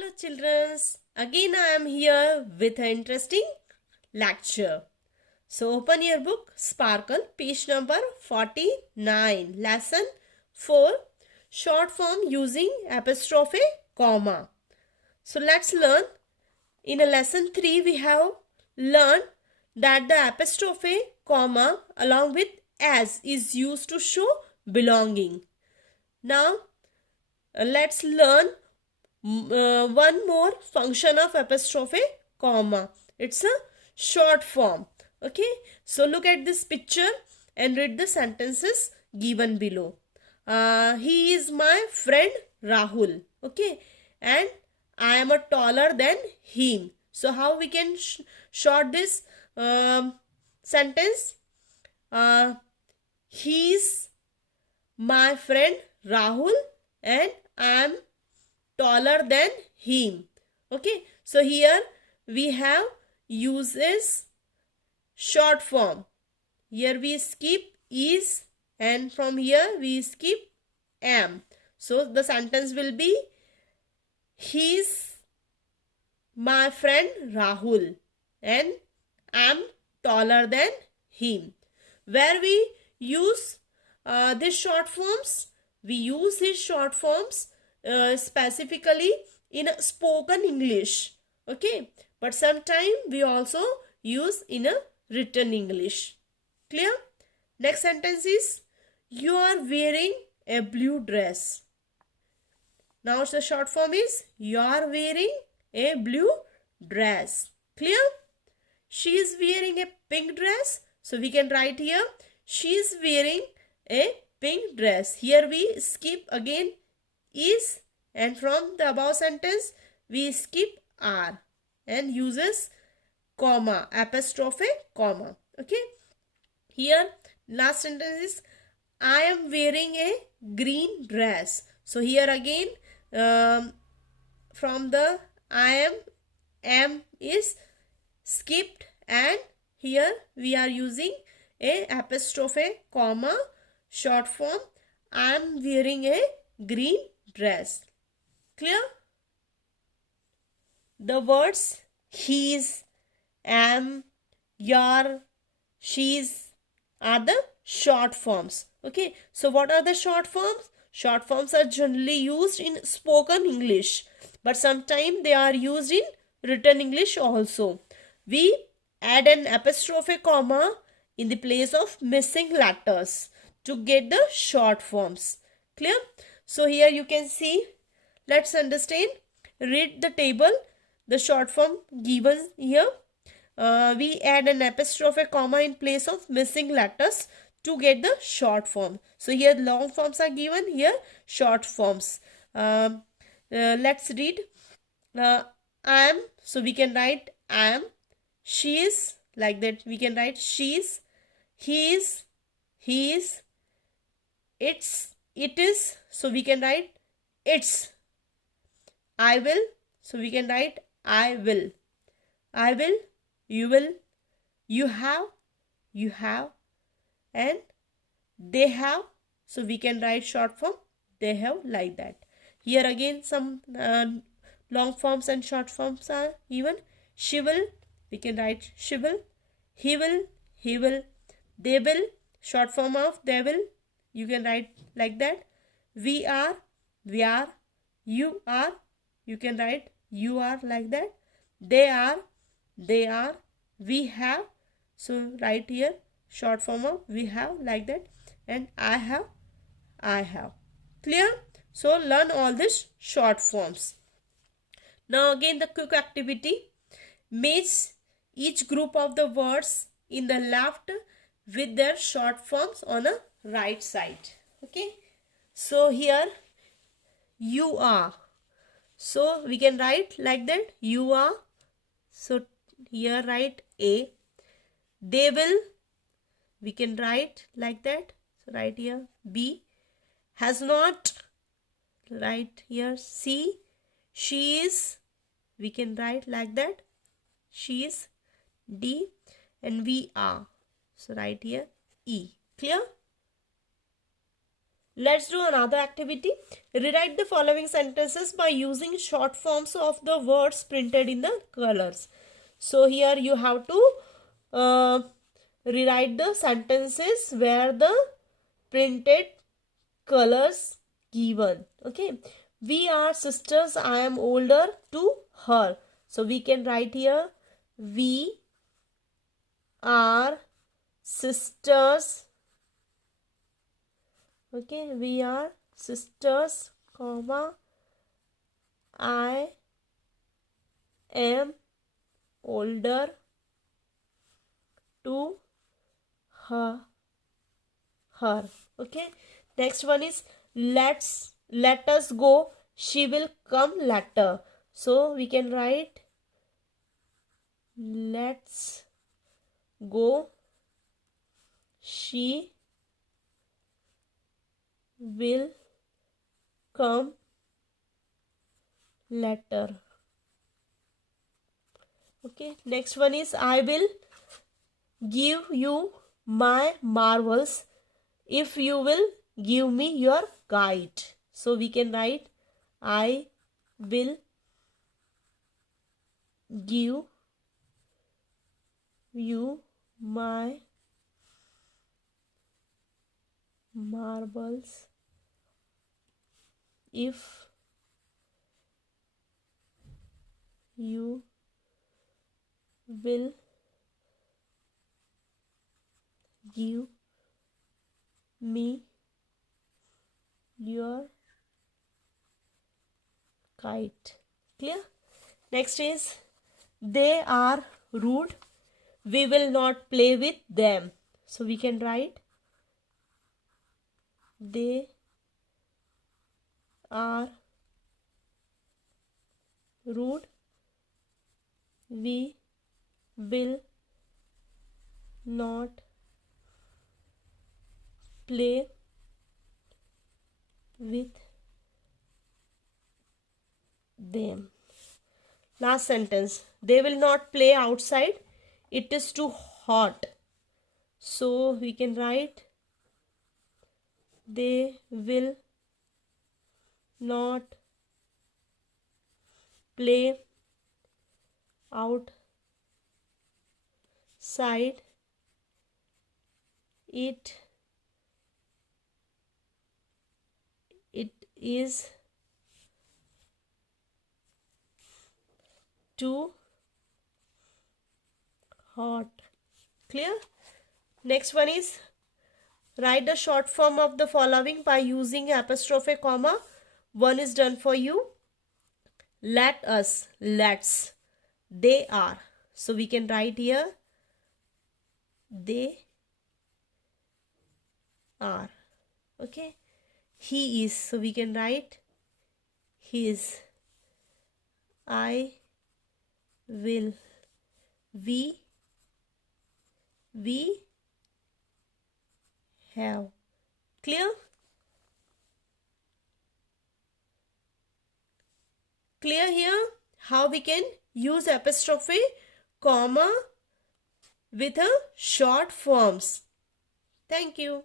Hello children, again I am here with an interesting lecture. So open your book Sparkle, page number 49, lesson 4, short form using apostrophe, comma. So let's learn. In a lesson 3 we have learned that the apostrophe, comma along with as is used to show belonging. Now let's learn one more function of apostrophe, comma. It's a short form. Okay, so look at this picture and read the sentences given below. He is my friend Rahul. Okay, and I am a taller than him. So how we can short this sentence? He is my friend Rahul and I am taller than him. Okay, so here we have uses short form. Here we skip is and from here we skip am. So the sentence will be he's my friend Rahul and I'm taller than him. Where we use these short forms, we use these short forms specifically in a spoken English. Okay, but sometimes we also use in a written English. Clear? Next sentence is you are wearing a blue dress. Now the short form is you are wearing a blue dress. Clear? She is wearing a pink dress. So we can write here she is wearing a pink dress. Here we skip again is and from the above sentence we skip are and uses comma, apostrophe, comma. Okay, here last sentence is I am wearing a green dress. So here again from the I am is skipped and here we are using a apostrophe, comma, short form I am wearing a green dress. Clear? The words he's, am, your, she's are the short forms. Okay, so what are the short forms? Short forms are generally used in spoken English, but sometimes they are used in written English also. We add an apostrophe, comma in the place of missing letters to get the short forms. Clear? So here you can see, let's understand, read the table, the short form given here. We add an apostrophe, comma in place of missing letters to get the short form. So here long forms are given, here short forms. Let's read. Am, so we can write am. She is, like that we can write she's. He is, it is, so we can write it's. I will, so we can write I will. I will, you will. You have, and they have, so we can write short form they have, like that. Here again some long forms and short forms are given. She will, we can write she will. He will, they will, short form of they will, you can write like that. We are, you are, you can write you are, like that. They are, we have, so write here short form of we have, like that. And I have. Clear? So learn all these short forms. Now again the quick activity. Match each group of the words in the left with their short forms on a right side. Okay, so here you are, so we can write like that, you are. So here write A. They will, we can write like that, so write here B. Has not, write here C. She is, we can write like that, she is D. And we are, so write here E. Clear? Let's do another activity. Rewrite the following sentences by using short forms of the words printed in the colors. So here you have to rewrite the sentences where the printed colors given. Okay, we are sisters, I am older, to her. So we can write here, we are sisters. Okay, we are sisters, comma, I am older to her. Okay, next one is let us go, she will come later. So we can write, let's go, she will come later. Okay, next one is I will give you my marbles if you will give me your guide. So we can write, I will give you my marbles if you will give me your kite. Clear? Next is, they are rude, we will not play with them. So we can write, they are rude, we will not play with them. Last sentence, they will not play outside, it is too hot. So we can write, they will not play outside, it is too hot. Clear? Next one is, write the short form of the following by using apostrophe, comma. One is done for you. Let us, let's, they are. So we can write here, they are. Okay, he is. So we can write his. I will. We have. Clear? Clear here how we can use apostrophe, comma with a short forms. Thank you.